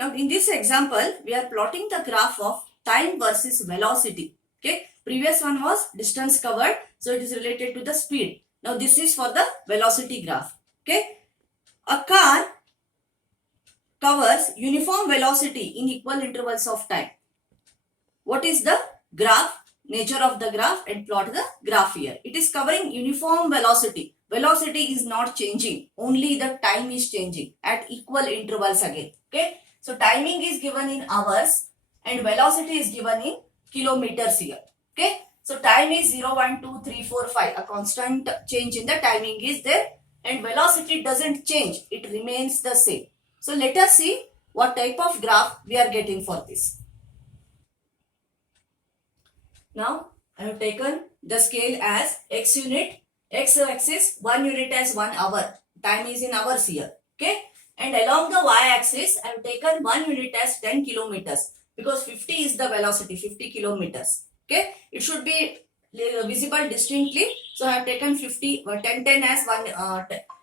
Now in this example, we are plotting the graph of time versus velocity. Okay. Previous one was distance covered. So it is related to the speed. Now this is for the velocity graph. Okay. A car covers uniform velocity in equal intervals of time. What is the graph? Nature of the graph, and plot the graph here. It is covering uniform velocity. Velocity is not changing. Only the time is changing at equal intervals again. Okay. So timing is given in hours and velocity is given in kilometers here. Okay. So time is 0, 1, 2, 3, 4, 5. A constant change in the timing is there, and velocity doesn't change. It remains the same. So let us see what type of graph we are getting for this. Now I have taken the scale as x unit, x axis 1 unit as 1 hour. Time is in hours here. Okay. And along the y axis I have taken 1 unit as 10 kilometers because 50 is the velocity, 50 kilometers. Okay. It should be visible distinctly. So I have taken 50, 10 as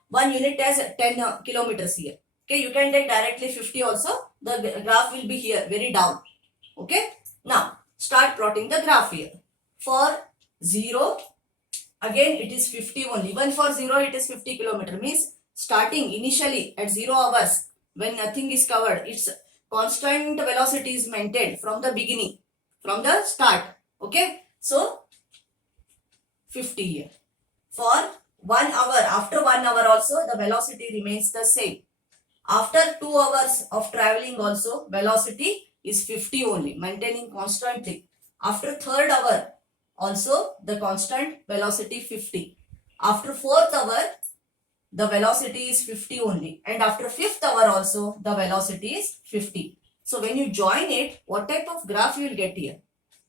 1 unit as 10 kilometers here. Okay. You can take directly 50 also. The graph will be here very down. Okay. Now start plotting the graph here. For 0, again it is 50 only. Even for 0 it is 50 kilometer. Means starting initially at 0 hours when nothing is covered, its constant velocity is maintained from the beginning, from the start. Okay. So 50 here. For 1 hour, after 1 hour also the velocity remains the same. After 2 hours of traveling also velocity is 50 only, maintaining constantly. After 3rd hour also the constant velocity 50. After 4th hour the velocity is 50 only, and after 5th hour also the velocity is 50. So when you join it, what type of graph you will get here?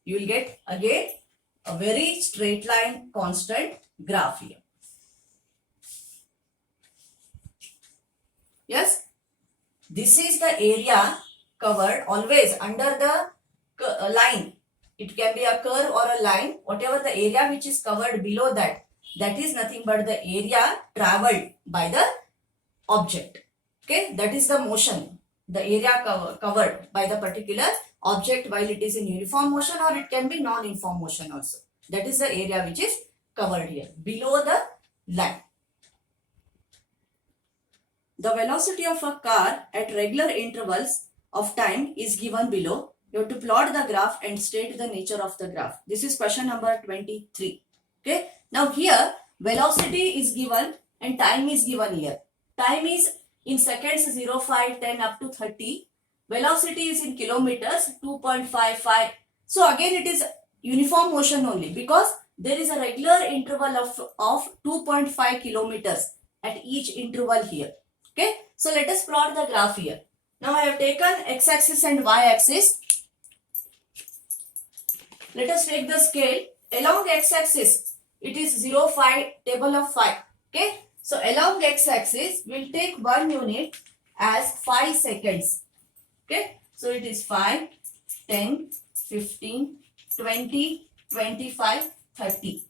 You will get again a very straight line constant graph here. Yes, this is the area covered always under the line. It can be a curve or a line. Whatever the area which is covered below that, that is nothing but the area traveled by the object. Okay, that is the motion. The area covered by the particular object while it is in uniform motion, or it can be non-uniform motion also. That is the area which is covered here below the line. The velocity of a car at regular intervals of time is given below. You have to plot the graph and state the nature of the graph. This is question number 23. Okay. Now here velocity is given and time is given here. Time is in seconds 0, 5, 10 up to 30. Velocity is in kilometers 2.55. So again it is uniform motion only because there is a regular interval of 2.5 kilometers at each interval here. Okay. So let us plot the graph here. Now I have taken x-axis and y-axis. Let us take the scale. Along x-axis, it is 0, 5, table of 5. Okay. So along x-axis, we will take 1 unit as 5 seconds. Okay. So it is 5, 10, 15, 20, 25, 30.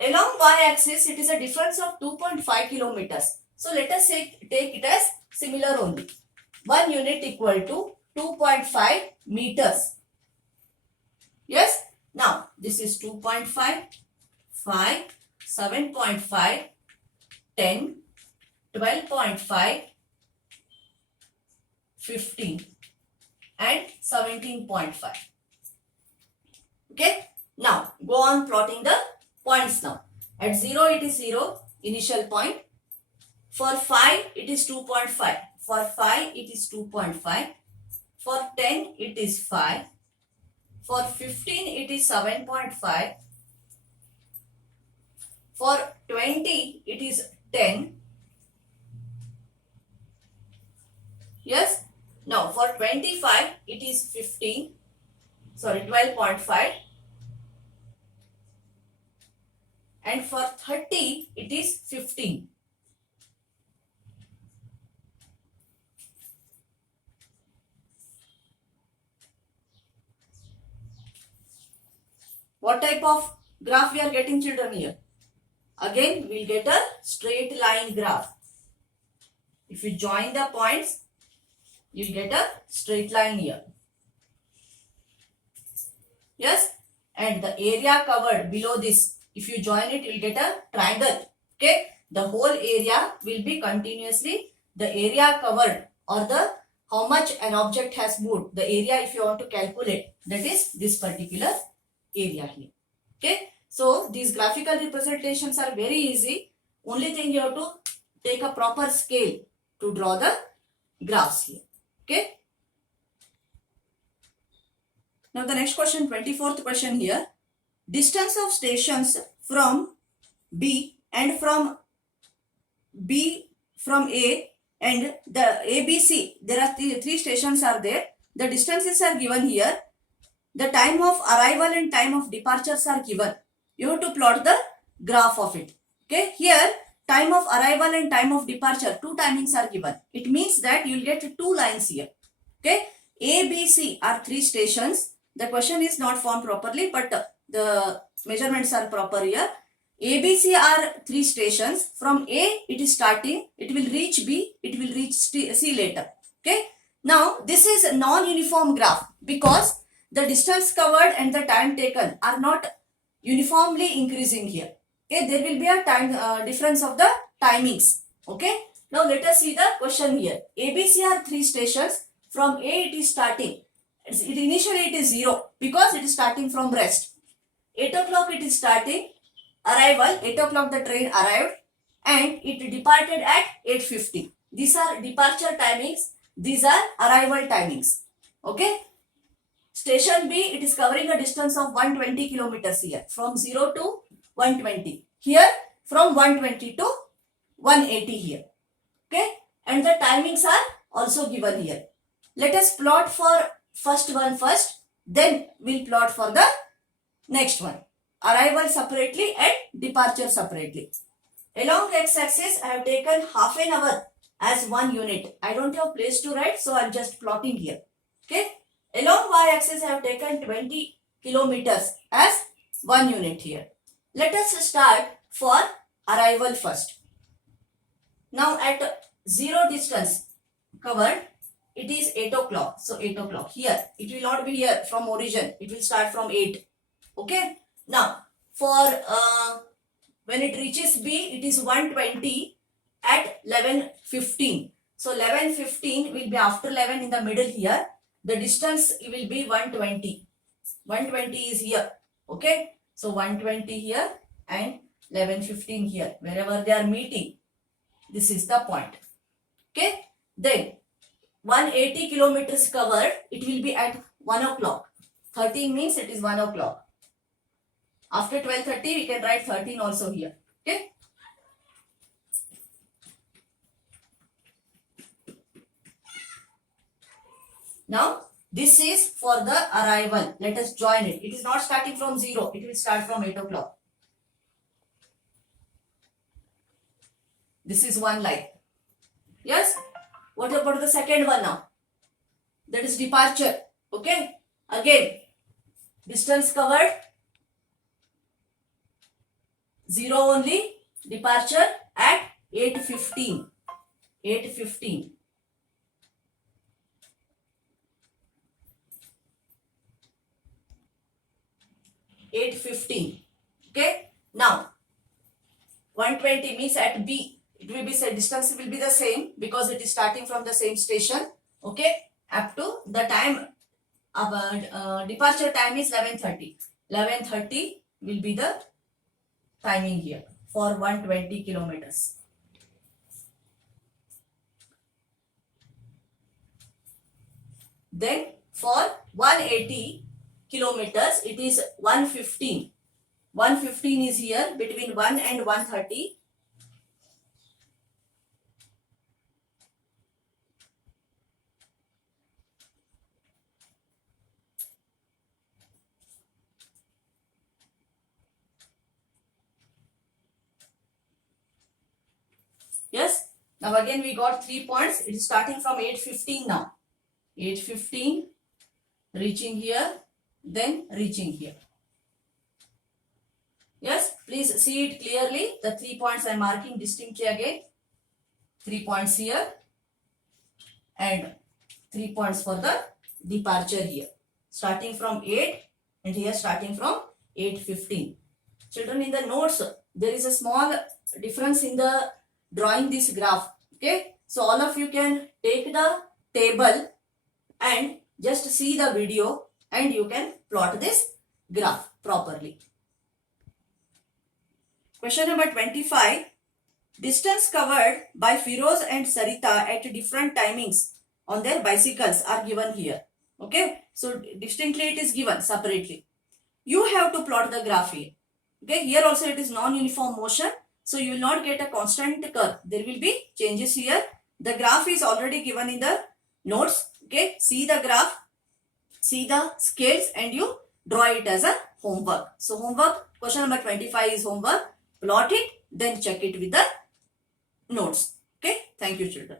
Along y-axis, it is a difference of 2.5 kilometers. So let us take it as similar only. 1 unit equal to 2.5 meters. Yes. Now this is 2.5, 5, 7.5, 10, 12.5, 15 and 17.5. Okay. Now go on plotting the points now. At 0 it is 0, initial point. For 5 it is 2.5. For 5 it is 2.5. For 10 it is 5. For 15 it is 7.5. For 20 it is 10. Yes. Now for 25 it is 15. Sorry, 12.5. And for 30 it is 15. What type of graph we are getting, children, here? Again, we will get a straight line graph. If you join the points, you get a straight line here. Yes, and the area covered below this, if you join it, you will get a triangle. Okay, the whole area will be continuously the area covered, or the how much an object has moved. The area, if you want to calculate, that is this particular area here. Okay, so these graphical representations are very easy. Only thing you have to take a proper scale to draw the graphs here. Okay. Now the next question, 24th question here. Distance of stations from B and from A and the ABC. There are three stations are there. The distances are given here. The time of arrival and time of departures are given. You have to plot the graph of it. Okay. Here time of arrival and time of departure, two timings are given. It means that you will get two lines here. Okay. A, B, C are three stations. The question is not formed properly, but the measurements are proper here. A, B, C are three stations. From A, it is starting. It will reach B. It will reach C later. Okay. Now, this is a non-uniform graph because the distance covered and the time taken are not uniformly increasing here. Okay. There will be a time difference of the timings. Okay. Now, let us see the question here. A, B, C are three stations. From A, it is starting. Initially, it is 0 because it is starting from rest. 8 o'clock, it is starting. Arrival, 8 o'clock the train arrived and it departed at 8:50. These are departure timings. These are arrival timings. Okay. Station B, it is covering a distance of 120 kilometers here. From 0 to 120. Here, from 120 to 180 here. Okay. And the timings are also given here. Let us plot for first one first. Then we'll plot for the next one. Arrival separately and departure separately. Along x-axis, I have taken half an hour as 1 unit. I don't have place to write, so I'm just plotting here. Okay. Along y-axis, I have taken 20 kilometers as 1 unit here. Let us start for arrival first. Now at 0 distance covered, it is 8 o'clock. So 8 o'clock here. It will not be here from origin. It will start from 8. Okay. Now for when it reaches B, it is 120 at 11:15. So 11:15 will be after 11 in the middle here. The distance will be 120. 120 is here. Okay. So 120 here and 11:15 here. Wherever they are meeting, this is the point. Okay. Then 180 kilometers covered, it will be at 1 o'clock. 13 means it is 1 o'clock. After 12:30, we can write 13 also here. Okay. Now, this is for the arrival. Let us join it. It is not starting from 0. It will start from 8 o'clock. This is one line. Yes. What about the second one now? That is departure. Okay. Again, distance covered 0 only. Departure at 8:15. 8:15. Okay. Now 120 means at B. It will be said distance will be the same because it is starting from the same station. Okay. Up to the time of departure time is 11:30. 11:30 will be the timing here for 120 kilometers. Then for 180 kilometers, it is 1:15. 1:15 is here between 1 and 1:30. Yes. Now again we got 3 points. It is starting from 8:15 now. 8:15, reaching here, then reaching here. Yes. Please see it clearly. The 3 points I am marking distinctly again. 3 points here and 3 points for the departure here. Starting from 8 and here starting from 8:15. Children, in the notes, there is a small difference in the drawing this graph. Okay. So all of you can take the table and just see the video and you can plot this graph properly. Question number 25. Distance covered by Firoz and Sarita at different timings on their bicycles are given here. Okay. So distinctly it is given separately. You have to plot the graph here. Okay. Here also it is non-uniform motion. So you will not get a constant curve. There will be changes here. The graph is already given in the notes. Okay. See the graph. See the scales and you draw it as a homework. So homework, question number 25 is homework. Plot it, then check it with the notes. Okay. Thank you, children.